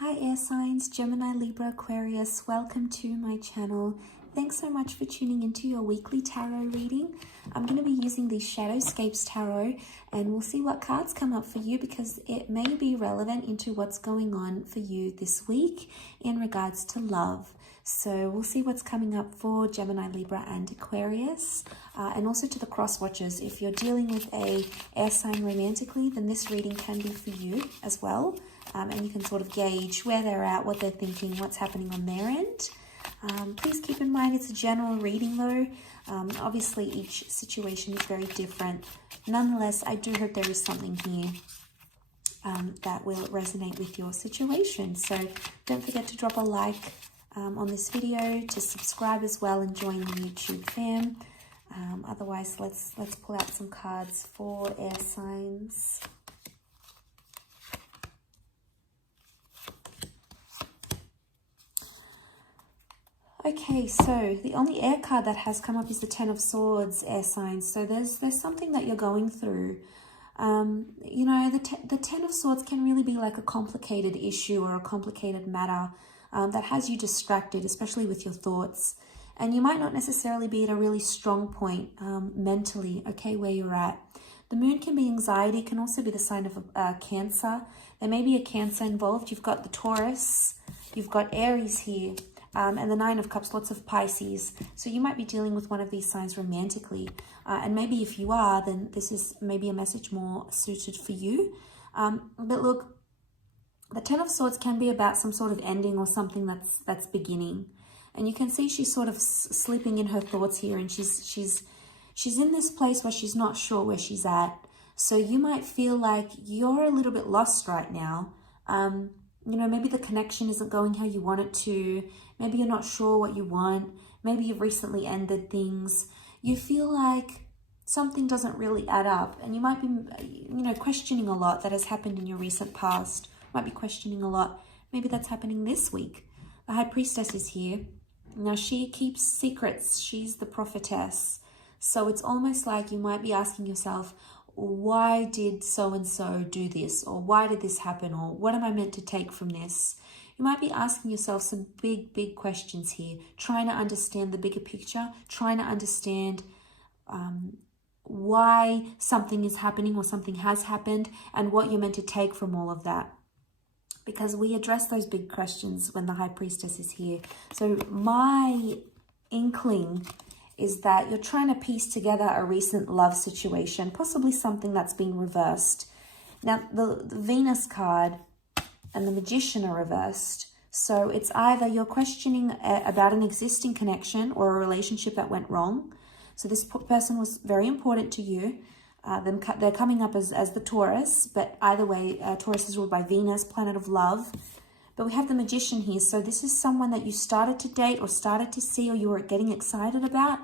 Hi air signs, Gemini, Libra, Aquarius, welcome to my channel. Thanks so much for tuning into your weekly tarot reading. I'm going to be using the Shadowscapes Tarot and we'll see what cards come up for you because it may be relevant into what's going on for you this week in regards to love. So we'll see what's coming up for Gemini, Libra and Aquarius, and also to the cross watchers. If you're dealing with a air sign romantically, then this reading can be for you as well. And you can sort of gauge where they're at, what they're thinking, what's happening on their end. Please keep in mind it's a general reading though. Obviously each situation is very different. Nonetheless, I do hope there is something here that will resonate with your situation. So don't forget to drop a like on this video, to subscribe as well and join the YouTube fam. Otherwise, let's pull out some cards for air signs. Okay, so the only air card that has come up is the Ten of Swords, air signs. So there's something that you're going through. You know, the Ten of Swords can really be like a complicated issue or a complicated matter that has you distracted, especially with your thoughts. And you might not necessarily be at a really strong point mentally, okay, where you're at. The moon can be anxiety, can also be the sign of Cancer. There may be a Cancer involved. You've got the Taurus, you've got Aries here. And the Nine of Cups, lots of Pisces. So you might be dealing with one of these signs romantically. And maybe if you are, then this is maybe a message more suited for you. But look, the Ten of Swords can be about some sort of ending or something that's beginning. And you can see she's sort of sleeping in her thoughts here. And she's in this place where she's not sure where she's at. So you might feel like you're a little bit lost right now. You know, maybe the connection isn't going how you want it to. Maybe you're not sure what you want. Maybe you've recently ended things. You feel like something doesn't really add up. And you might be, you know, questioning a lot that has happened in your recent past. Might be questioning a lot. Maybe that's happening this week. The High Priestess is here. Now, she keeps secrets. She's the prophetess. So it's almost like you might be asking yourself, why did so-and-so do this? Or why did this happen? Or what am I meant to take from this? You might be asking yourself some big questions here, trying to understand the bigger picture, trying to understand why something is happening or something has happened and what you're meant to take from all of that. Because we address those big questions when the High Priestess is here. So my inkling is that you're trying to piece together a recent love situation, possibly something that's been reversed. Now, the Venus card and the Magician are reversed. So it's either you're questioning about an existing connection or a relationship that went wrong. So this person was very important to you. They're coming up as the Taurus, but either way, Taurus is ruled by Venus, planet of love. But we have the Magician here. So this is someone that you started to date or started to see or you were getting excited about,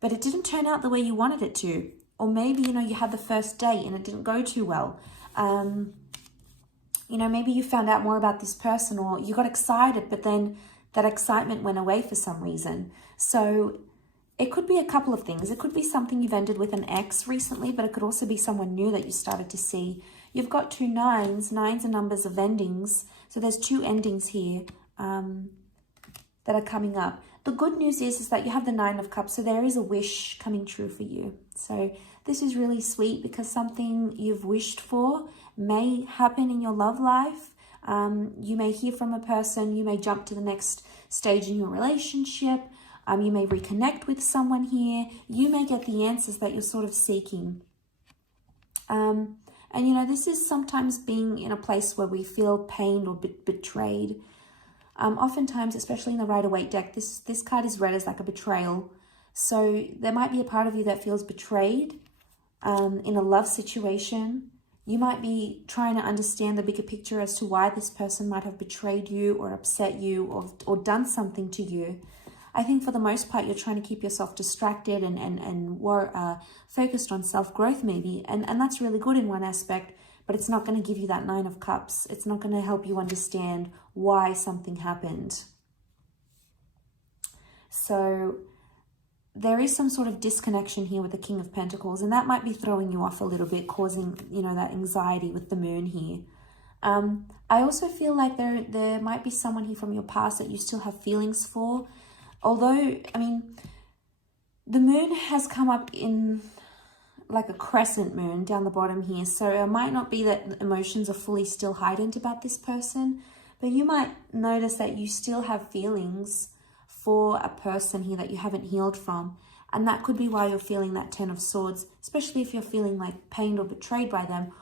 but it didn't turn out the way you wanted it to. Or maybe, you know, you had the first date and it didn't go too well. You know, maybe you found out more about this person or you got excited, but then that excitement went away for some reason. So it could be a couple of things. It could be something you've ended with an ex recently, but it could also be someone new that you started to see. You've got two nines. Nines are numbers of endings. So there's two endings here that are coming up. The good news is that you have the Nine of Cups. So there is a wish coming true for you. So this is really sweet because something you've wished for may happen in your love life. You may hear from a person. You may jump to the next stage in your relationship. You may reconnect with someone here. You may get the answers that you're sort of seeking. And, you know, this is sometimes being in a place where we feel pained or betrayed. Oftentimes, especially in the Rider-Waite deck, this card is read as like a betrayal. So there might be a part of you that feels betrayed in a love situation. You might be trying to understand the bigger picture as to why this person might have betrayed you or upset you or done something to you. I think for the most part, you're trying to keep yourself distracted and focused on self-growth maybe. And that's really good in one aspect, but it's not going to give you that Nine of Cups. It's not going to help you understand why something happened. So there is some sort of disconnection here with the King of Pentacles, and that might be throwing you off a little bit, causing, you know, that anxiety with the moon here. I also feel like there might be someone here from your past that you still have feelings for. Although, I mean, the moon has come up in like a crescent moon down the bottom here. So it might not be that emotions are fully still heightened about this person, but you might notice that you still have feelings for a person here that you haven't healed from. And that could be why you're feeling that Ten of Swords, especially if you're feeling like pained or betrayed by them.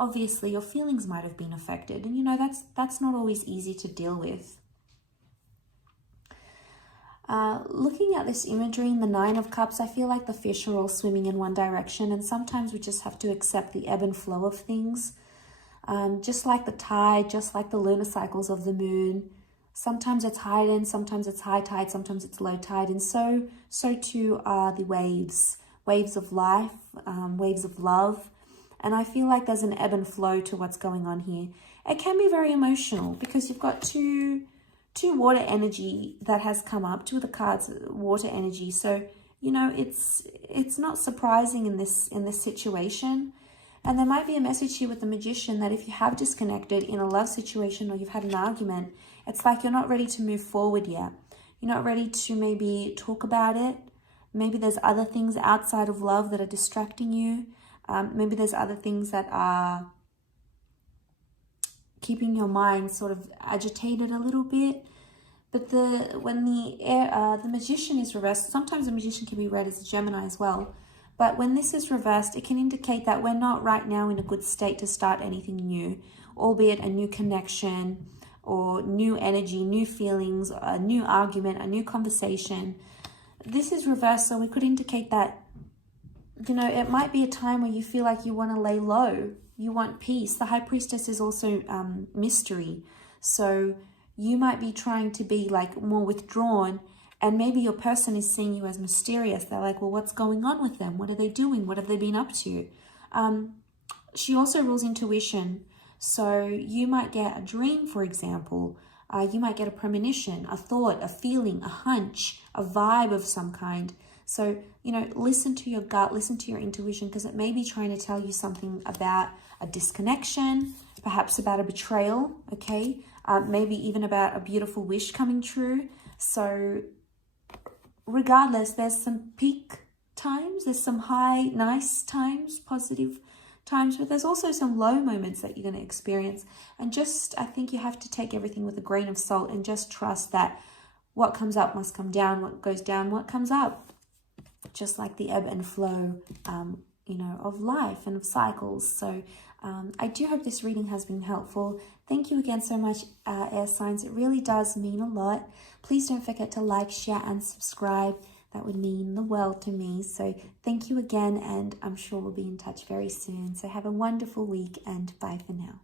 Obviously, your feelings might have been affected. And, you know, that's not always easy to deal with. Looking at this imagery in the Nine of Cups, I feel like the fish are all swimming in one direction. And sometimes we just have to accept the ebb and flow of things. Just like the tide, just like the lunar cycles of the moon. Sometimes it's heightened, sometimes it's high tide, sometimes it's low tide. And so too are the waves. Waves of life, waves of love. And I feel like there's an ebb and flow to what's going on here. It can be very emotional because you've got two water energy that has come up. Two of the cards, water energy. So, you know, it's not surprising in this situation. And there might be a message here with the Magician that if you have disconnected in a love situation or you've had an argument, it's like you're not ready to move forward yet. You're not ready to maybe talk about it. Maybe there's other things outside of love that are distracting you. Maybe there's other things that are keeping your mind sort of agitated a little bit. But when the Magician is reversed, sometimes the Magician can be read as a Gemini as well. But when this is reversed, it can indicate that we're not right now in a good state to start anything new, albeit a new connection or new energy, new feelings, a new argument, a new conversation. This is reversed, so we could indicate that, you know, it might be a time where you feel like you want to lay low. You want peace. The High Priestess is also mystery. So you might be trying to be like more withdrawn, and maybe your person is seeing you as mysterious. They're like, well, what's going on with them? What are they doing? What have they been up to? She also rules intuition. So you might get a dream, for example. You might get a premonition, a thought, a feeling, a hunch, a vibe of some kind. So, you know, listen to your gut, listen to your intuition, because it may be trying to tell you something about a disconnection, perhaps about a betrayal, okay? Maybe even about a beautiful wish coming true. So regardless, there's some peak times, there's some high, nice times, positive times, but there's also some low moments that you're going to experience. And just, I think you have to take everything with a grain of salt and just trust that what comes up must come down, what goes down, what comes up. Just like the ebb and flow, you know, of life and of cycles. So I do hope this reading has been helpful. Thank you again so much, air signs. It really does mean a lot. Please don't forget to like, share, and subscribe. That would mean the world to me. So thank you again, and I'm sure we'll be in touch very soon. So have a wonderful week, and bye for now.